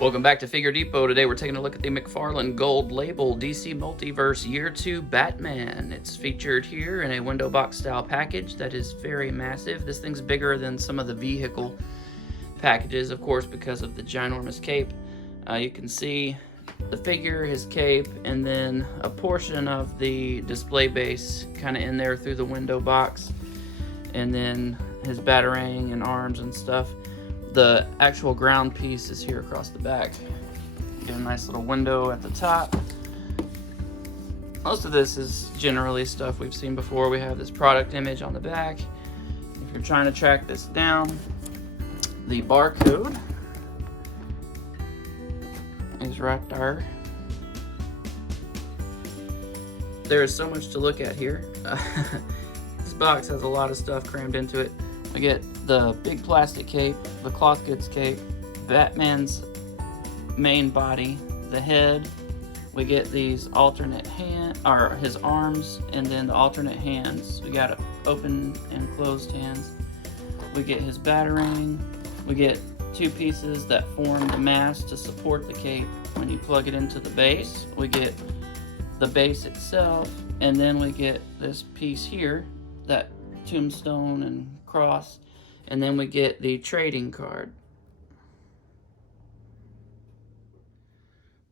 Welcome back to Figure Depot. Today we're taking a look at the McFarlane Gold Label DC Multiverse Year 2 Batman. It's featured here in a window box style package that is very massive. This thing's bigger than some of the vehicle packages, of course, because of the ginormous cape. You can see the figure, his cape, and then a portion of the display base kind of in there through the window box, and then his batarang and arms and stuff. The actual ground piece is here across the back. Get a nice little window at the top. Most of this is generally stuff we've seen before. We have this product image on the back. If you're trying to track this down, the barcode is right there. There is so much to look at here. This box has a lot of stuff crammed into it. We get the big plastic cape, the cloth goods cape, Batman's main body, the head. We get these alternate his arms, and then the alternate hands. We got open and closed hands. We get his batarang. We get two pieces that form the mask to support the cape when you plug it into the base. We get the base itself, and then we get this piece here, that tombstone and cross, and then we get the trading card.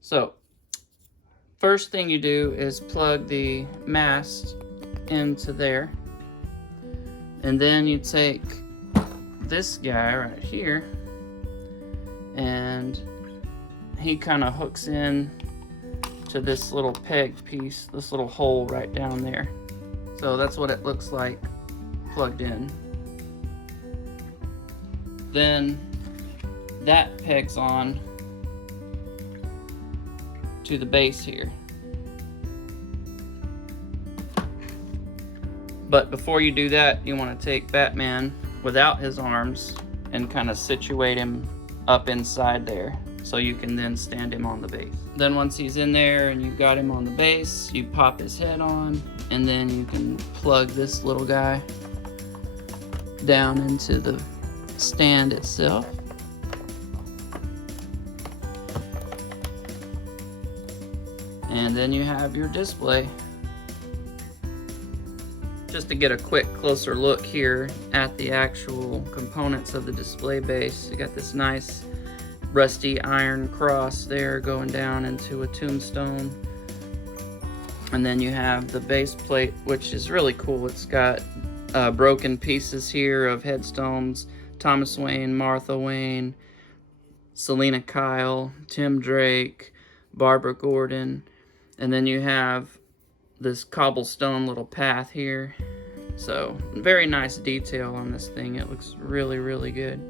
So first thing you do is plug the mask into there, and then you take this guy right here, and he kind of hooks in to this little peg piece, this little hole right down there. So that's what it looks like plugged in. Then that pegs on to the base here. But before you do that, you want to take Batman without his arms and kind of situate him up inside there, so you can then stand him on the base. Then once he's in there and you've got him on the base, you pop his head on, and then you can plug this little guy down into the stand itself. And then you have your display. Just to get a quick closer look here at the actual components of the display base, you got this nice rusty iron cross there going down into a tombstone. And then you have the base plate, which is really cool. It's got broken pieces here of headstones: Thomas Wayne, Martha Wayne, Selina Kyle, Tim Drake, Barbara Gordon. And then you have this cobblestone little path here. So very nice detail on this thing. It looks really, really good.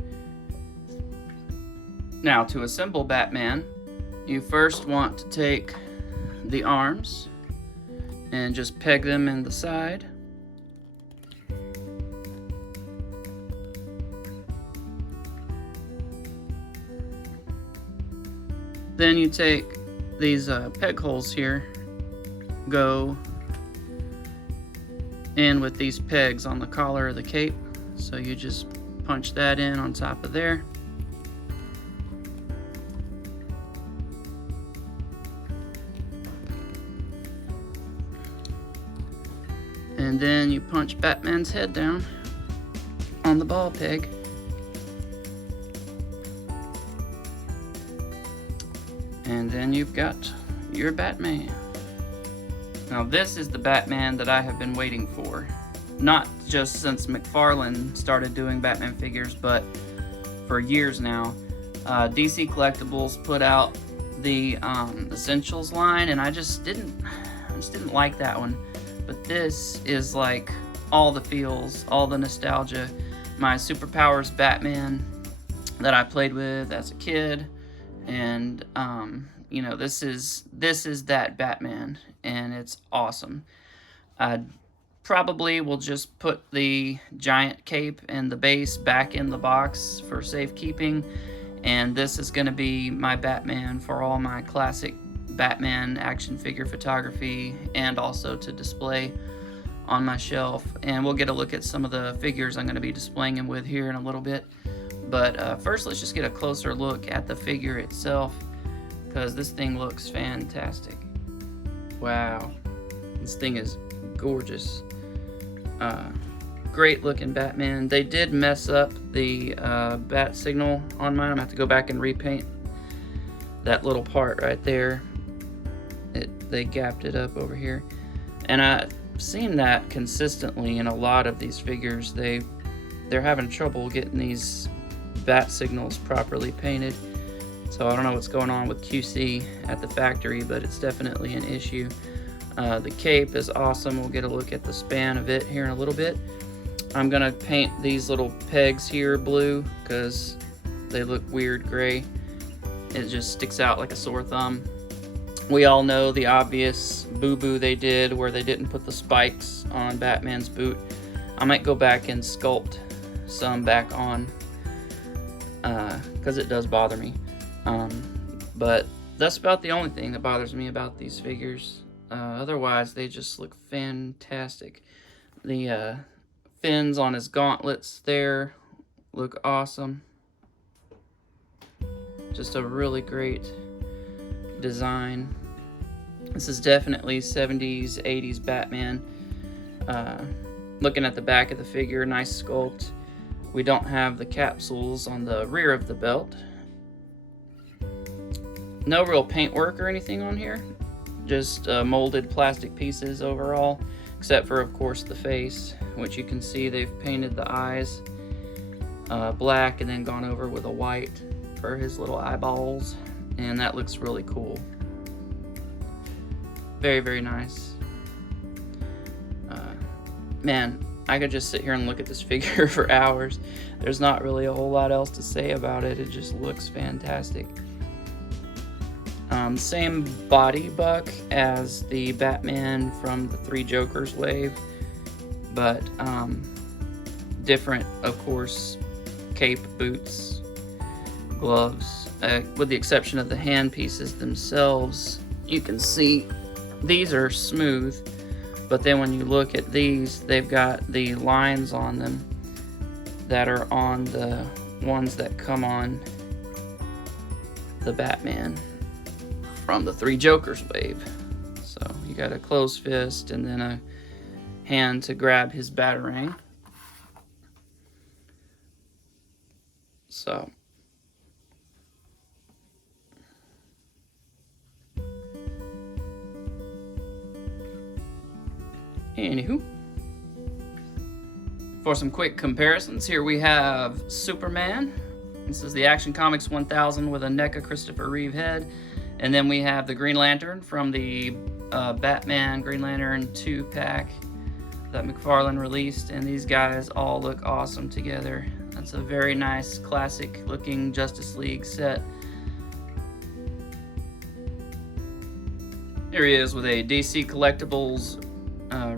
Now, to assemble Batman, you first want to take the arms and just peg them in the side. Then you take these peg holes here, go in with these pegs on the collar of the cape. So you just punch that in on top of there. And then you punch Batman's head down on the ball peg. And then you've got your Batman. Now this is the Batman that I have been waiting for. Not just since McFarlane started doing Batman figures, but for years now. DC Collectibles put out the Essentials line, and I just didn't like that one. But this is like all the feels, all the nostalgia. My Superpowers Batman that I played with as a kid. And you know, this is that Batman, and it's awesome. I probably will just put the giant cape and the base back in the box for safekeeping, and this is going to be my Batman for all my classic Batman action figure photography, and also to display on my shelf. And we'll get a look at some of the figures I'm going to be displaying him with here in a little bit. But first, let's just get a closer look at the figure itself, because this thing looks fantastic. Wow, this thing is gorgeous. Great looking Batman. They did mess up the bat signal on mine. I'm gonna have to go back and repaint that little part right there. They gapped it up over here, and I've seen that consistently in a lot of these figures. They're having trouble getting these bat signals properly painted. So I don't know what's going on with QC at the factory, but it's definitely an issue. The cape is awesome. We'll get a look at the span of it here in a little bit. I'm gonna paint these little pegs here blue because they look weird gray. It just sticks out like a sore thumb. We all know the obvious boo-boo they did where they didn't put the spikes on Batman's boot. I might go back and sculpt some back on because it does bother me. But that's about the only thing that bothers me about these figures. Otherwise, they just look fantastic. The fins on his gauntlets there look awesome. Just a really great design. This is definitely 70s, 80s Batman. Looking at the back of the figure, nice sculpt. We don't have the capsules on the rear of the belt. No real paintwork or anything on here. Just molded plastic pieces overall, except for, of course, the face, which you can see they've painted the eyes black and then gone over with a white for his little eyeballs, and that looks really cool. Very, very nice. Man, I could just sit here and look at this figure for hours. There's not really a whole lot else to say about it. It just looks fantastic. Same body buck as the Batman from the Three Jokers wave, but different, of course, cape, boots, gloves, with the exception of the hand pieces themselves. You can see these are smooth, but then when you look at these, they've got the lines on them that are on the ones that come on the Batman from the Three Jokers wave. So you got a closed fist and then a hand to grab his batarang. So anywho, for some quick comparisons, here we have Superman. This is the Action Comics 1000 with a NECA Christopher Reeve head. And then we have the Green Lantern from the Batman Green Lantern 2-pack that McFarlane released. And these guys all look awesome together. That's a very nice, classic-looking Justice League set. Here he is with a DC Collectibles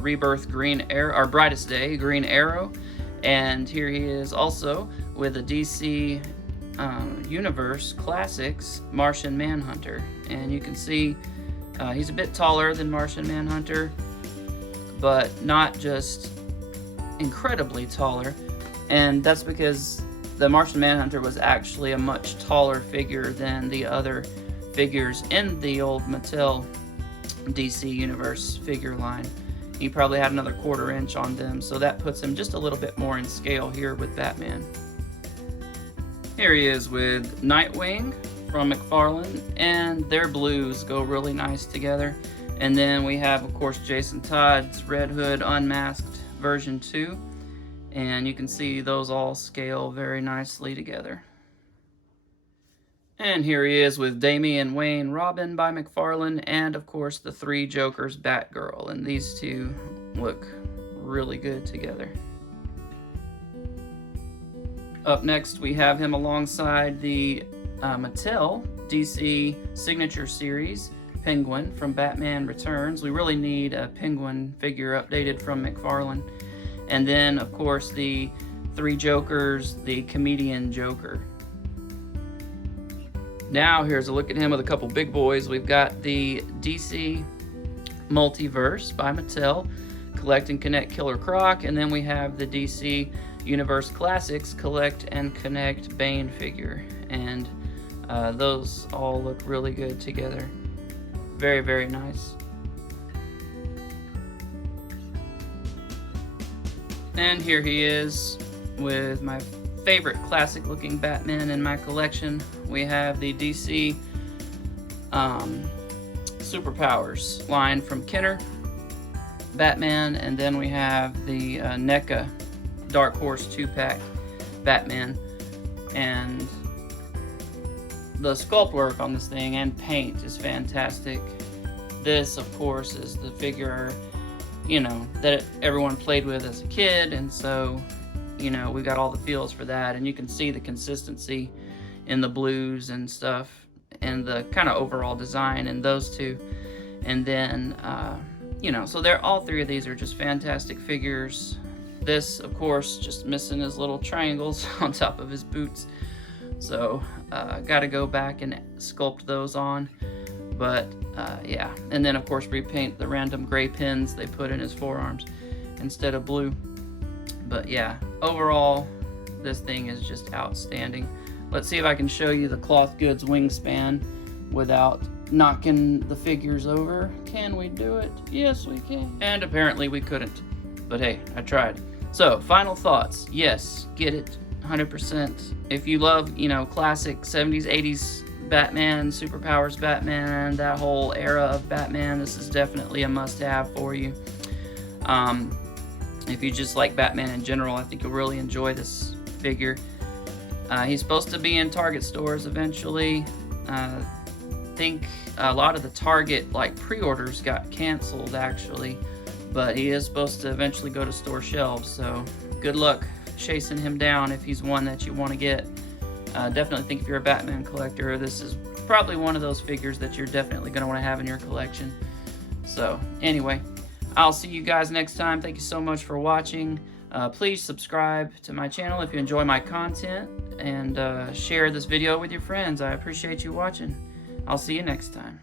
Rebirth Green Arrow, or Brightest Day Green Arrow. And here he is also with a DC Universe Classics Martian Manhunter. And you can see he's a bit taller than Martian Manhunter, but not just incredibly taller. And that's because the Martian Manhunter was actually a much taller figure than the other figures in the old Mattel DC Universe figure line. He probably had another 1/4 inch on them, so that puts him just a little bit more in scale here with Batman. Here he is with Nightwing from McFarlane, and their blues go really nice together. And then we have, of course, Jason Todd's Red Hood Unmasked version 2, and you can see those all scale very nicely together. And here he is with Damian Wayne Robin by McFarlane, and of course the Three Jokers Batgirl, and these two look really good together. Up next we have him alongside the Mattel DC Signature Series Penguin from Batman Returns. We really need a Penguin figure updated from McFarlane. And then of course the Three Jokers, the Comedian Joker. Now here's a look at him with a couple big boys. We've got the DC Multiverse by Mattel, Collect and Connect Killer Croc, and then we have the DC Universe Classics Collect and Connect Bane figure, and those all look really good together. Very, very nice. And here he is with my favorite classic looking Batman in my collection. We have the DC Superpowers line from Kenner Batman, and then we have the NECA Dark Horse 2-pack Batman. And the sculpt work on this thing and paint is fantastic. This, of course, is the figure, you know, that everyone played with as a kid, and so, you know, we got all the feels for that, and you can see the consistency in the blues and stuff, and the kind of overall design in those two. And then, you know, so all three of these are just fantastic figures. This, of course, just missing his little triangles on top of his boots. So, got to go back and sculpt those on. But, yeah. And then, of course, repaint the random gray pins they put in his forearms instead of blue. But, yeah, overall, this thing is just outstanding. Let's see if I can show you the cloth goods wingspan without knocking the figures over. Can we do it? Yes, we can. And apparently we couldn't. But hey, I tried. So, final thoughts. Yes, get it. 100%. If you love, you know, classic 70s, 80s Batman, Superpowers Batman, that whole era of Batman, this is definitely a must-have for you. If you just like Batman in general, I think you'll really enjoy this figure. He's supposed to be in Target stores eventually. I think a lot of the Target pre-orders got canceled actually, but he is supposed to eventually go to store shelves, so good luck chasing him down if he's one that you want to get. Definitely think if you're a Batman collector, this is probably one of those figures that you're definitely going to want to have in your collection. So anyway, I'll see you guys next time. Thank you so much for watching. Please subscribe to my channel if you enjoy my content, and share this video with your friends. I appreciate you watching. I'll see you next time.